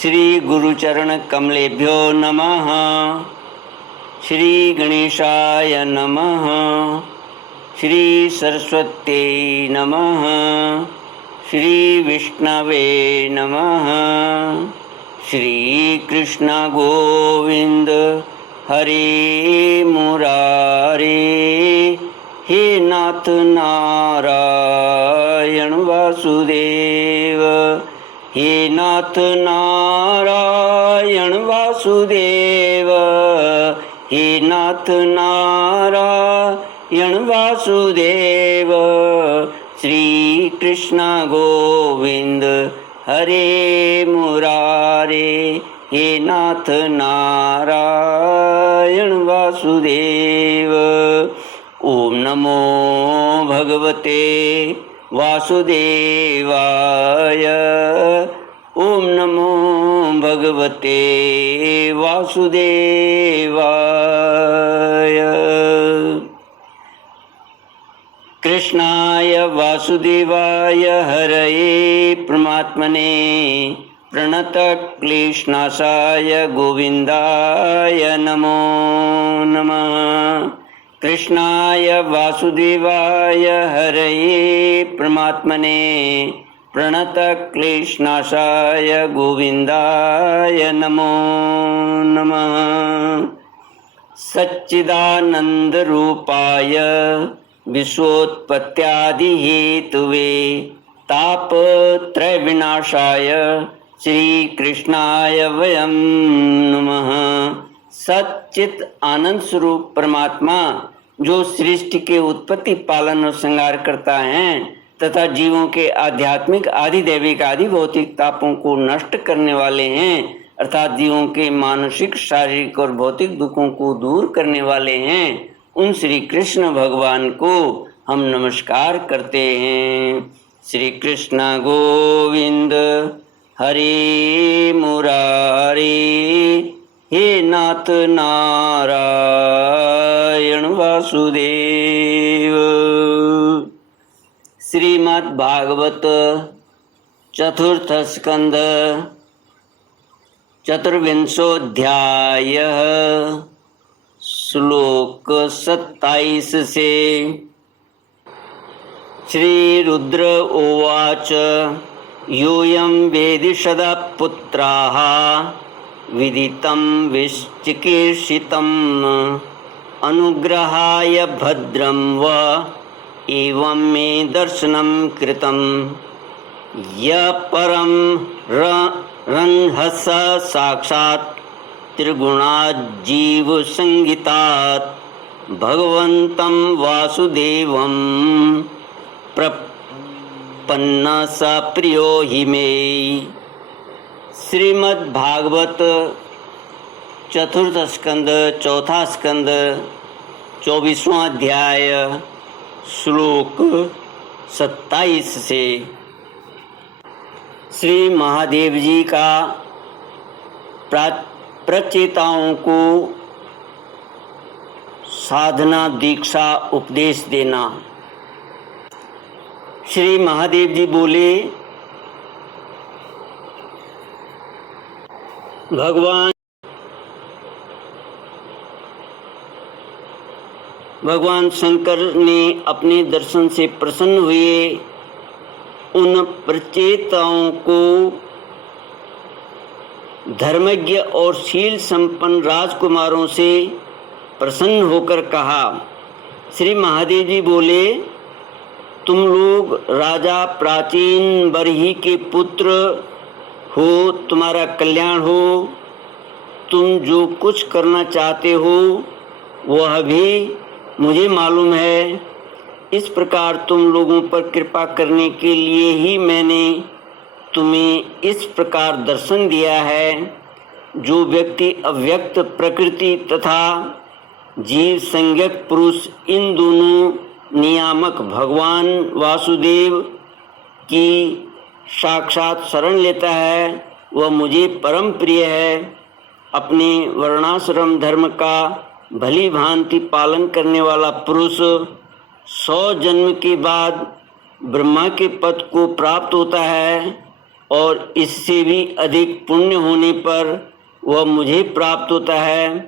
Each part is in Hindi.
श्री गुरुचरण कमलेभ्यो नमः। श्री गणेशाय नमः। श्री सरस्वत्यै नमः। श्री विष्णवे नमः। श्री कृष्ण गोविंद हरे मुरारे। हे नाथ नारायण वासुदेव। हे नाथ नारायण वासुदेव। हे नाथ नारायण वासुदेव। श्री कृष्ण गोविंद हरे मुरारे। हे नाथ नारायण वासुदेव। ओम नमो भगवते वासुदेवाय। ओम नमो भगवते वासुदेवाय। कृष्णाय वासुदेवाय हरये परमात्मने प्रणतक्लेशनाशाय गोविन्दाय नमो नमः। कृष्णाय वासुदेवाय हरये परमात्मने प्रणतक्लेशनाशाय गोविन्दाय नमो नमः। सच्चिदानन्दरूपाय विश्वोत्पत्त्यादिहेतुवे तापत्रयविनाशाय श्रीकृष्णाय वयं नमः। सच्चित आनंद स्वरूप परमात्मा जो सृष्टि के उत्पत्ति पालन और संहार करता है तथा जीवों के आध्यात्मिक आदि दैविक आदि भौतिक तापों को नष्ट करने वाले हैं, अर्थात जीवों के मानसिक शारीरिक और भौतिक दुखों को दूर करने वाले हैं, उन श्री कृष्ण भगवान को हम नमस्कार करते हैं। श्री कृष्ण गोविंद हरे मुरारी। हे नाथ नारायण वासुदेव। श्रीमद् भागवत चतुर्थ स्कंद चतुर्विंशोऽध्याय श्लोक 27 से। श्री रुद्र उवाच यूयं वेदिषदा पुत्राः विदितं विश्चिकीर्षितम् अनुग्रहाय भद्रं वा एवं मे दर्शनं कृतं। यः परं रन्हस साक्षात् त्रिगुणाजीवसंगितात् भगवन्तं वासुदेवं प्रपन्न स प्रियो हि मे। श्रीमद् भागवत चतुर्थ स्कंद चौथा स्कंद 24वां अध्याय श्लोक 27 से। श्री महादेव जी का प्रचेताओं को साधना दीक्षा उपदेश देना। श्री महादेव जी बोले, भगवान शंकर ने अपने दर्शन से प्रसन्न हुए उन प्रचेताओं को धर्मज्ञ और शील संपन्न राजकुमारों से प्रसन्न होकर कहा। श्री महादेव जी बोले, तुम लोग राजा प्राचीन बरही के पुत्र हो, तुम्हारा कल्याण हो। तुम जो कुछ करना चाहते हो वह भी मुझे मालूम है। इस प्रकार तुम लोगों पर कृपा करने के लिए ही मैंने तुम्हें इस प्रकार दर्शन दिया है। जो व्यक्ति अव्यक्त प्रकृति तथा जीव संज्ञक पुरुष इन दोनों नियामक भगवान वासुदेव की साक्षात शरण लेता है वह मुझे परम प्रिय है। अपने वर्णाश्रम धर्म का भली भांति पालन करने वाला पुरुष 100 जन्म के बाद ब्रह्मा के पद को प्राप्त होता है और इससे भी अधिक पुण्य होने पर वह मुझे प्राप्त होता है।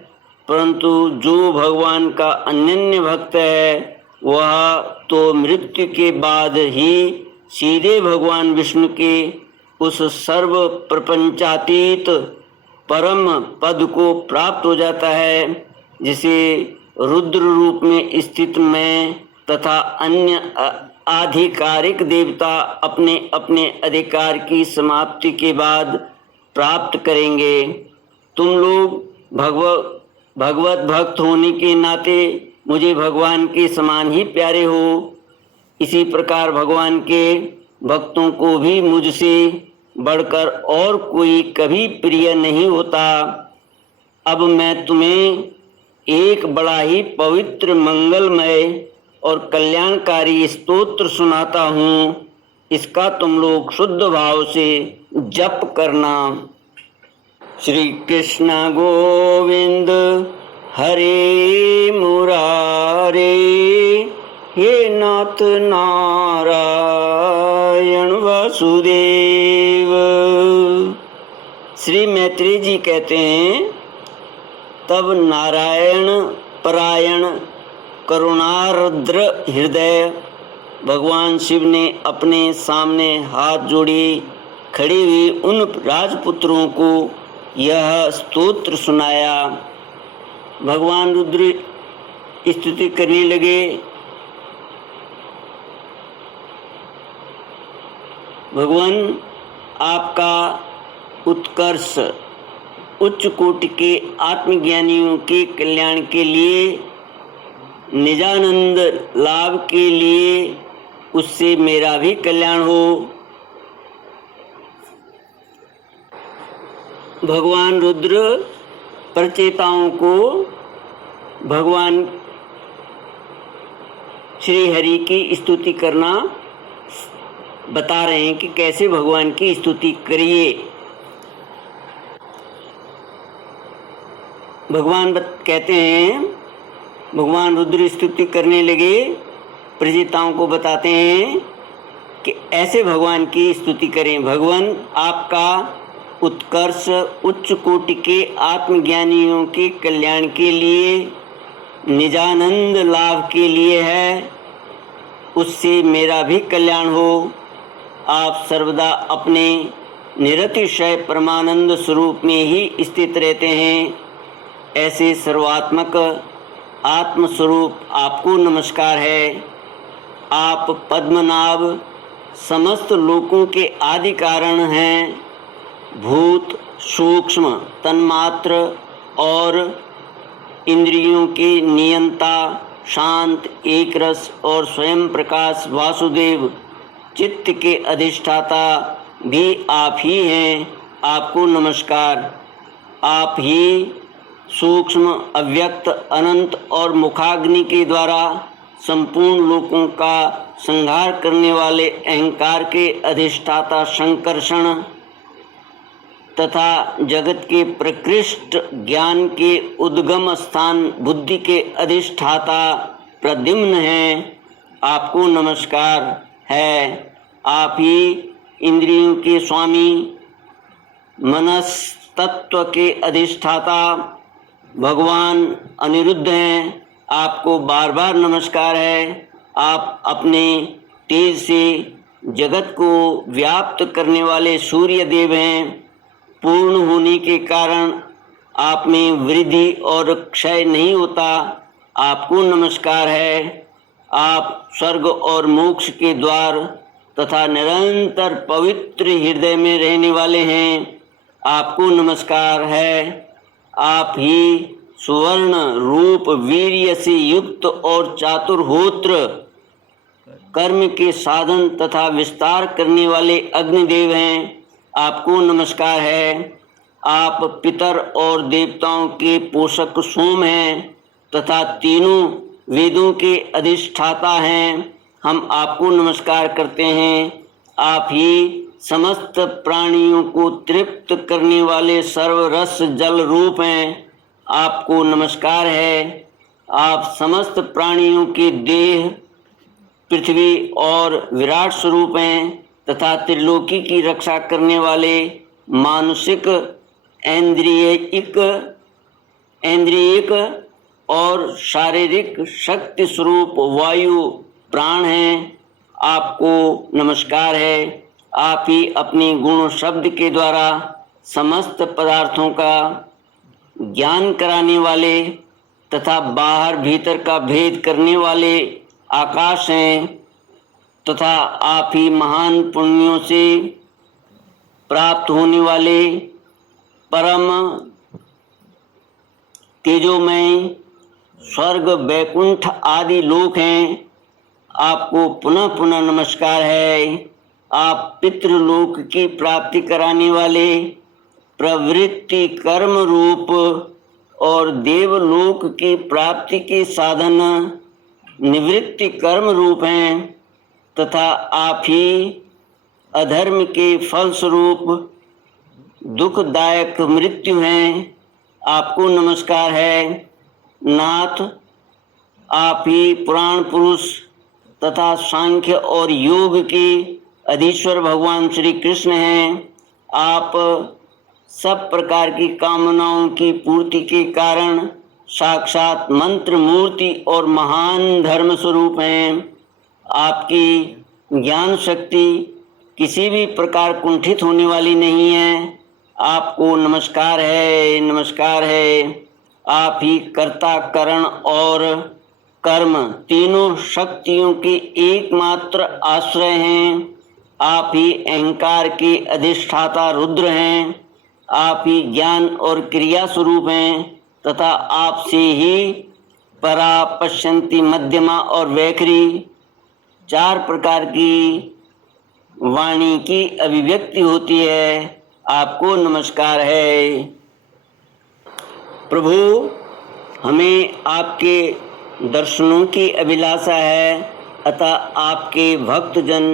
परंतु जो भगवान का अनन्य भक्त है वह तो मृत्यु के बाद ही सीधे भगवान विष्णु के उस सर्व प्रपंचातीत परम पद को प्राप्त हो जाता है, जिसे रुद्र रूप में स्थित मैं तथा अन्य आधिकारिक देवता अपने अपने अधिकार की समाप्ति के बाद प्राप्त करेंगे। तुम लोग भगवत भक्त होने के नाते मुझे भगवान के समान ही प्यारे हो। इसी प्रकार भगवान के भक्तों को भी मुझसे बढ़कर और कोई कभी प्रिय नहीं होता। अब मैं तुम्हें एक बड़ा ही पवित्र मंगलमय और कल्याणकारी स्तोत्र सुनाता हूँ। इसका तुम लोग शुद्ध भाव से जप करना। श्री कृष्ण गोविंद हरे मुरारे, हे नाथ नारायण वासुदेव। श्री मैत्रेय जी कहते हैं, तब नारायण परायण करुणार्द्र हृदय भगवान शिव ने अपने सामने हाथ जोड़ी खड़ी हुई उन राजपुत्रों को यह स्तोत्र सुनाया। भगवान रुद्र स्तुति करने लगे। भगवान आपका उत्कर्ष उच्च कोटि के आत्मज्ञानियों के कल्याण के लिए, निजानंद लाभ के लिए, उससे मेरा भी कल्याण हो। भगवान रुद्र प्रचेताओं को भगवान श्री हरि की स्तुति करना बता रहे हैं कि कैसे भगवान की स्तुति करिए। भगवान कहते हैं, भगवान रुद्र स्तुति करने लगे, प्रचेताओं को बताते हैं कि ऐसे भगवान की स्तुति करें। भगवान आपका उत्कर्ष उच्च कोटि के आत्मज्ञानियों के कल्याण के लिए, निजानंद लाभ के लिए है, उससे मेरा भी कल्याण हो। आप सर्वदा अपने निरतिशय परमानंद स्वरूप में ही स्थित रहते हैं। ऐसे सर्वात्मक आत्मस्वरूप आपको नमस्कार है। आप पद्मनाभ समस्त लोकों के आदि कारण हैं। भूत सूक्ष्म तन्मात्र और इंद्रियों के नियंता, शांत एक रस और स्वयं प्रकाश वासुदेव चित्त के अधिष्ठाता भी आप ही हैं। आपको नमस्कार। आप ही सूक्ष्म अव्यक्त अनंत और मुखाग्नि के द्वारा संपूर्ण लोकों का संहार करने वाले अहंकार के अधिष्ठाता संकर्षण तथा जगत के प्रकृष्ट ज्ञान के उद्गम स्थान बुद्धि के अधिष्ठाता प्रद्युम्न हैं। आपको नमस्कार है। आप ही इंद्रियों के स्वामी, मनस तत्व के अधिष्ठाता भगवान अनिरुद्ध हैं। आपको बार बार नमस्कार है। आप अपने तेज से जगत को व्याप्त करने वाले सूर्य देव हैं। पूर्ण होने के कारण आप में वृद्धि और क्षय नहीं होता। आपको नमस्कार है। आप स्वर्ग और मोक्ष के द्वार तथा निरंतर पवित्र हृदय में रहने वाले हैं। आपको नमस्कार है। आप ही सुवर्ण रूप वीर्य से युक्त और चातुर्होत्र कर्म के साधन तथा विस्तार करने वाले अग्निदेव हैं। आपको नमस्कार है। आप पितर और देवताओं के पोषक सोम हैं तथा तीनों वेदों के अधिष्ठाता हैं। हम आपको नमस्कार करते हैं। आप ही समस्त प्राणियों को तृप्त करने वाले सर्वरस जल रूप हैं। आपको नमस्कार है। आप समस्त प्राणियों के देह, पृथ्वी और विराट स्वरूप हैं तथा त्रिलोकी की रक्षा करने वाले मानसिक, इंद्रियिक और शारीरिक शक्ति स्वरूप वायु प्राण हैं। आपको नमस्कार है। आप ही अपने गुण शब्द के द्वारा समस्त पदार्थों का ज्ञान कराने वाले तथा बाहर भीतर का भेद करने वाले आकाश हैं तथा आप ही महान पुण्यों से प्राप्त होने वाले परम तेजोमय स्वर्ग, वैकुंठ आदि लोक हैं। आपको पुनः पुनः नमस्कार है। आप पितृलोक की प्राप्ति कराने वाले प्रवृत्ति कर्म रूप और देवलोक की प्राप्ति के साधन निवृत्ति कर्म रूप हैं तथा आप ही अधर्म के फल स्वरूप दुखदायक मृत्यु हैं। आपको नमस्कार है। नाथ, आप ही पुराण पुरुष तथा सांख्य और योग के अधीश्वर भगवान श्री कृष्ण हैं। आप सब प्रकार की कामनाओं की पूर्ति के कारण साक्षात मंत्र मूर्ति और महान धर्म स्वरूप हैं। आपकी ज्ञान शक्ति किसी भी प्रकार कुंठित होने वाली नहीं है। आपको नमस्कार है, नमस्कार है। आप ही कर्ता, करण और कर्म तीनों शक्तियों के एकमात्र आश्रय हैं। आप ही अहंकार के अधिष्ठाता रुद्र हैं। आप ही ज्ञान और क्रिया स्वरूप हैं तथा आपसे ही परा, पश्यंती, मध्यमा और वैखरी चार प्रकार की वाणी की अभिव्यक्ति होती है। आपको नमस्कार है। प्रभु, हमें आपके दर्शनों की अभिलाषा है अतः आपके भक्तजन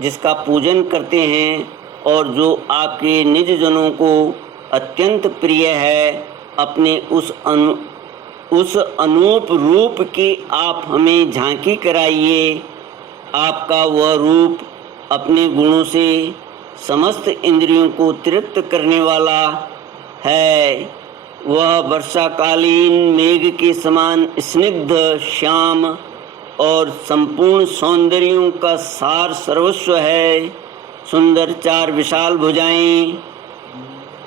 जिसका पूजन करते हैं और जो आपके निज जनों को अत्यंत प्रिय है, अपने उस अनूप रूप की आप हमें झांकी कराइए। आपका वह रूप अपने गुणों से समस्त इंद्रियों को तृप्त करने वाला है। वह वर्षाकालीन मेघ के समान स्निग्ध, श्याम और संपूर्ण सौंदर्यों का सार सर्वस्व है। सुंदर चार विशाल भुजाएं,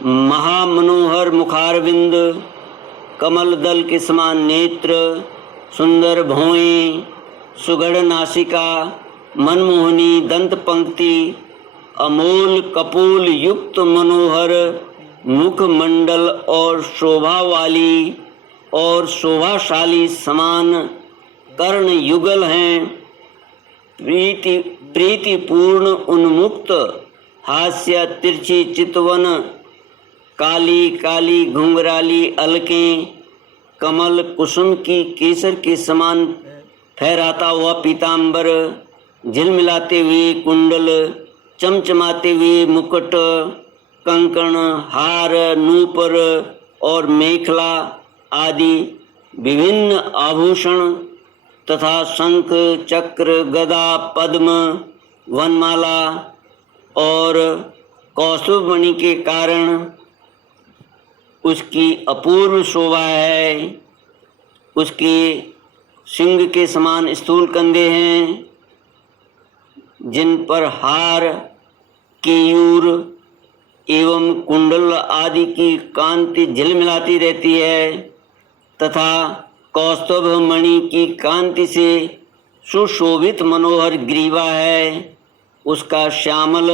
महामनोहर मुखारविंद, कमल दल के समान नेत्र, सुंदर भौएं, सुगढ़ नासिका, मनमोहनी दंत पंक्ति, अमोल कपोल युक्त मनोहर मुख मंडल और शोभा वाली और शोभाशाली समान कर्ण युगल हैं। प्रीतिपूर्ण उन्मुक्त हास्य तिरछी चितवन, काली काली घुंघराली अलकें, कमल कुसुम की केसर के समान फहराता हुआ पीतांबर, झिलमिलाते हुए कुंडल, चमचमाते हुए मुकुट, कंकण, हार, नूपुर और मेखला आदि विभिन्न आभूषण तथा शंख, चक्र, गदा, पद्म, वनमाला और कौस्तुभमणि के कारण उसकी अपूर्व शोभा है। उसके सिंह के समान स्थूल कंधे हैं जिन पर हार, केयूर एवं कुंडल आदि की कांति झिलमिलाती रहती है तथा कौस्तुभ मणि की कांति से सुशोभित मनोहर ग्रीवा है। उसका श्यामल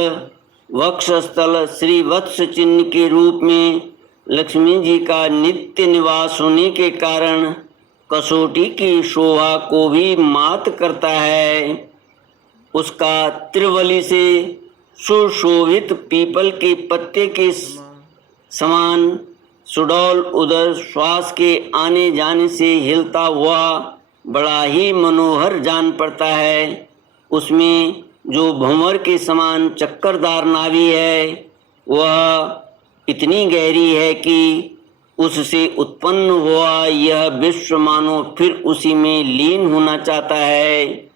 वक्षस्थल श्री वत्स चिन्ह के रूप में लक्ष्मी जी का नित्य निवास होने के कारण कसौटी की शोभा को भी मात करता है। उसका त्रिवली से सुशोभित पीपल के पत्ते के समान सुडौल उदर श्वास के आने जाने से हिलता हुआ बड़ा ही मनोहर जान पड़ता है। उसमें जो भंवर के समान चक्करदार नावी है वह इतनी गहरी है कि उससे उत्पन्न हुआ यह विश्व मानो फिर उसी में लीन होना चाहता है।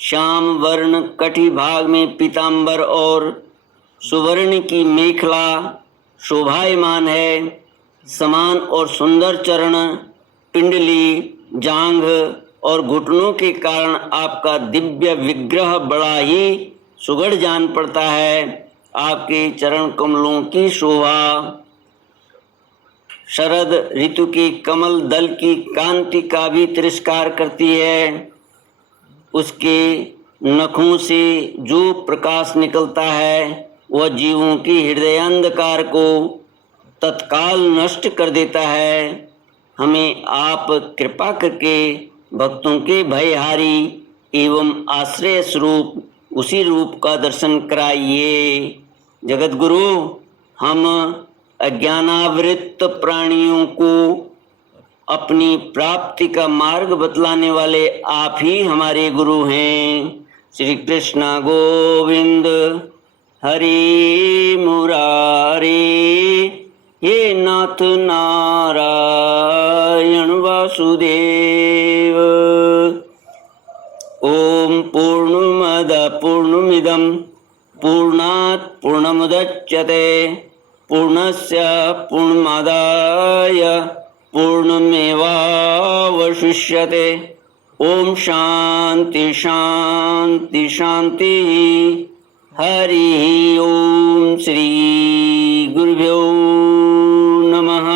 श्याम वर्ण कटी भाग में पीतांबर और सुवर्ण की मेखला शोभायमान है। समान और सुंदर चरण, पिंडली, जांघ और घुटनों के कारण आपका दिव्य विग्रह बड़ा ही सुगढ़ जान पड़ता है। आपके चरण कमलों की शोभा शरद ऋतु के कमल दल की कांति का भी तिरस्कार करती है। उसके नखों से जो प्रकाश निकलता है वह जीवों की हृदय अंधकार को तत्काल नष्ट कर देता है। हमें आप कृपा करके भक्तों के भयहारी एवं आश्रय स्वरूप उसी रूप का दर्शन कराइए। जगत गुरु, हम अज्ञानावृत प्राणियों को अपनी प्राप्ति का मार्ग बतलाने वाले आप ही हमारे गुरु हैं। श्री कृष्ण गोविंद हरि मुरारी, हे नाथ नारायण वासुदेव। ओम पूर्णमद पूर्णमिदं पूर्णात् पूर्णमुदच्यते पूर्णस्य पूर्णमादाय पूर्णमेवावशिष्यते। ओम शांति शांति शांति। हरि ओम। श्री गुरुभ्यो नमः।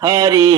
हरि